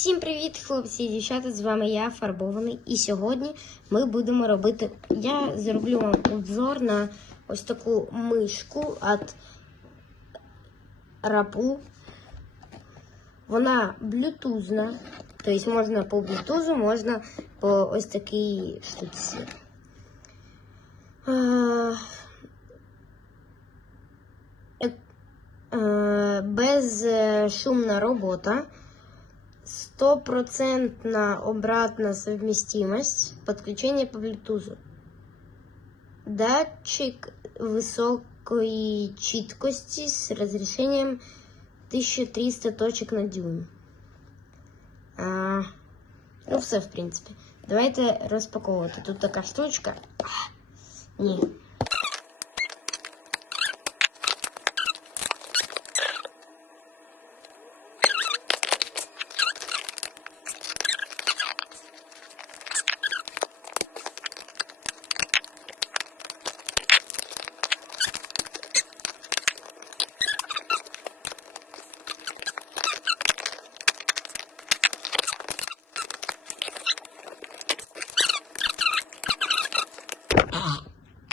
Всім привіт, хлопці і дівчата! З вами я, Фарбований. І сьогодні ми будемо робити. Я зроблю вам обзор на ось таку мишку від рапу. Вона блютузна. Тобто можна по блютузу, можна по ось такій штуці. Е, е, Безшумна робота. Стопроцентная обратная совместимость. Подключение по Bluetooth. Датчик высокой чіткості з розрішенням 1300 точок на дюйм. А, ну, все, в принципі. Давайте розпаковувати. Тут така штучка. Ні.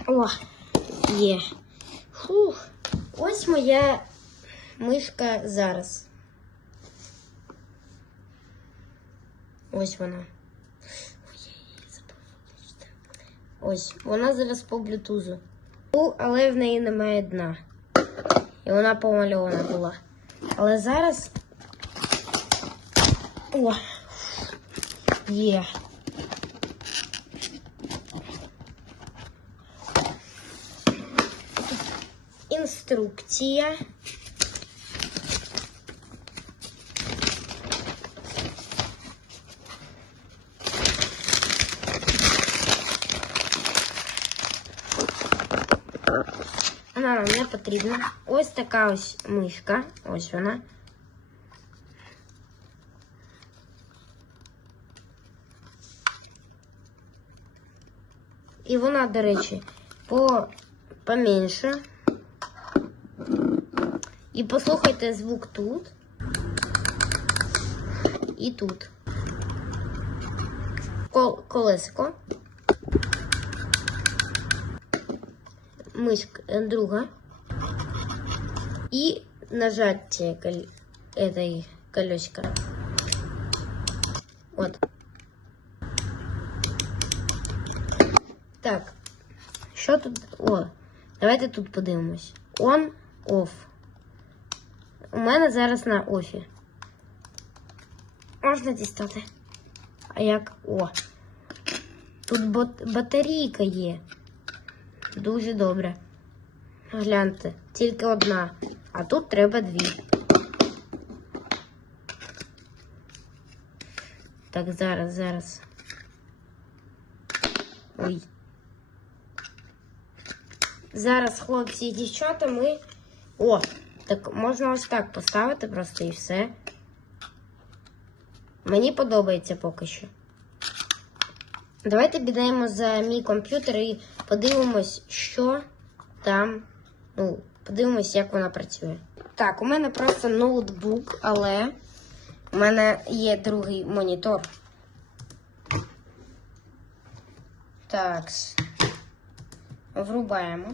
О, є. Фух. Ось моя мишка зараз. Ось вона. Ой, я її забув. Ось, вона зараз по блютузу. Ну, але в неї немає дна. І вона помальована була. Але зараз. О! Є. Інструкція. Вона нам не потрібна. Ось така ось мишка. Ось вона. І вона, до речі, по поменше. І послухайте звук тут. І тут. Кол колесико. Мышка э, друга. И нажатие кол этой колесика. Вот. Так. Що тут? О, давайте тут подивимось. On, off. У мене зараз на офі. Можна дістати. А як. О. Тут бат- батарійка є. Дуже добре. Гляньте, тільки одна. А тут треба дві. Так, зараз, зараз. Ой. Зараз, хлопці і дівчата, ми. О! Так можна ось так поставити просто і все. Мені подобається поки що. Давайте підемо за мій комп'ютер і подивимось, що там. Ну, подивимось, як вона працює. Так, у мене просто ноутбук, але у мене є другий монітор. Так. Врубаємо.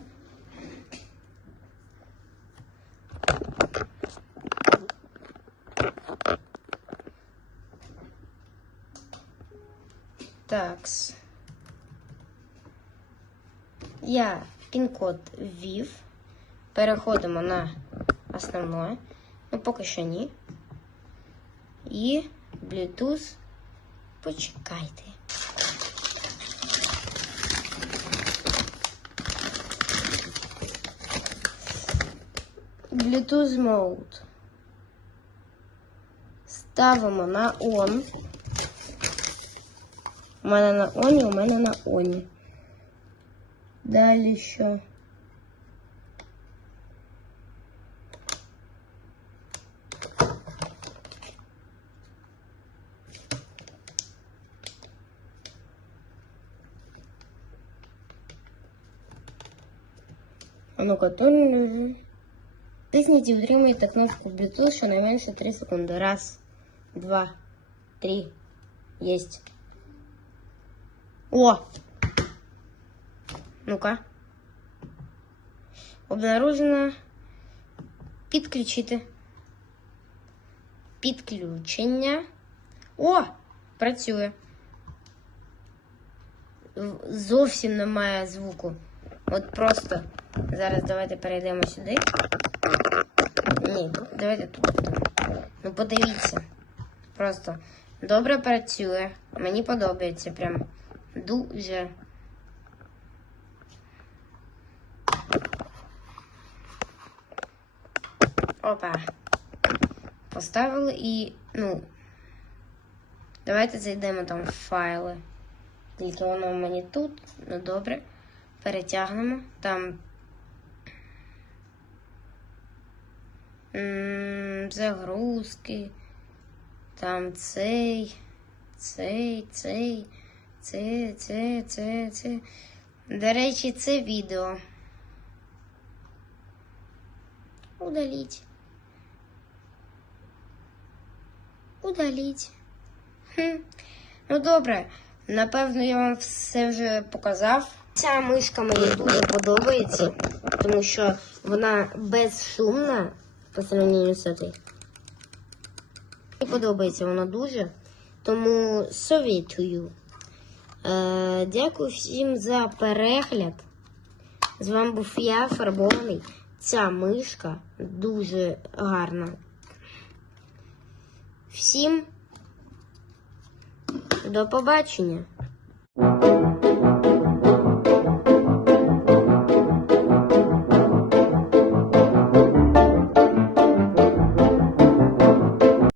Такс. Я пін-код ввів. Переходимо на основне. Ну, поки що ні. І Bluetooth. Почекайте. Bluetooth mode. Ставимо на on. У мене на оні, у мене на оні. Далі що? А ну-ка, то не... Тисніть і втримуйте кнопку Bluetooth щонайменше 3 секунди. Раз, два, три. Есть. О! Ну-ка. Обнаружено. Підключити. Підключення. О! Працює. Зовсім немає звуку. От просто. Зараз давайте перейдемо сюди. Ні, давайте тут. Ну подивіться. Просто добре працює. Мені подобається прям дуже. Опа. Поставили і, ну. Давайте зайдемо там в файли. Тільки воно в мені тут. Ну добре. Перетягнемо. Там. Загрузки. Там цей. Цей, цей. Це, це, це, це. До речі, це відео. Удаліть. Удаліть. Хм. Ну добре, напевно, я вам все вже показав. Ця мишка мені дуже подобається, тому що вона безшумна по сравненню з цією. Мені подобається вона дуже, тому советую. Е, дякую всім за перегляд. З вами був я, фарбований. Ця мишка дуже гарна. Всім до побачення.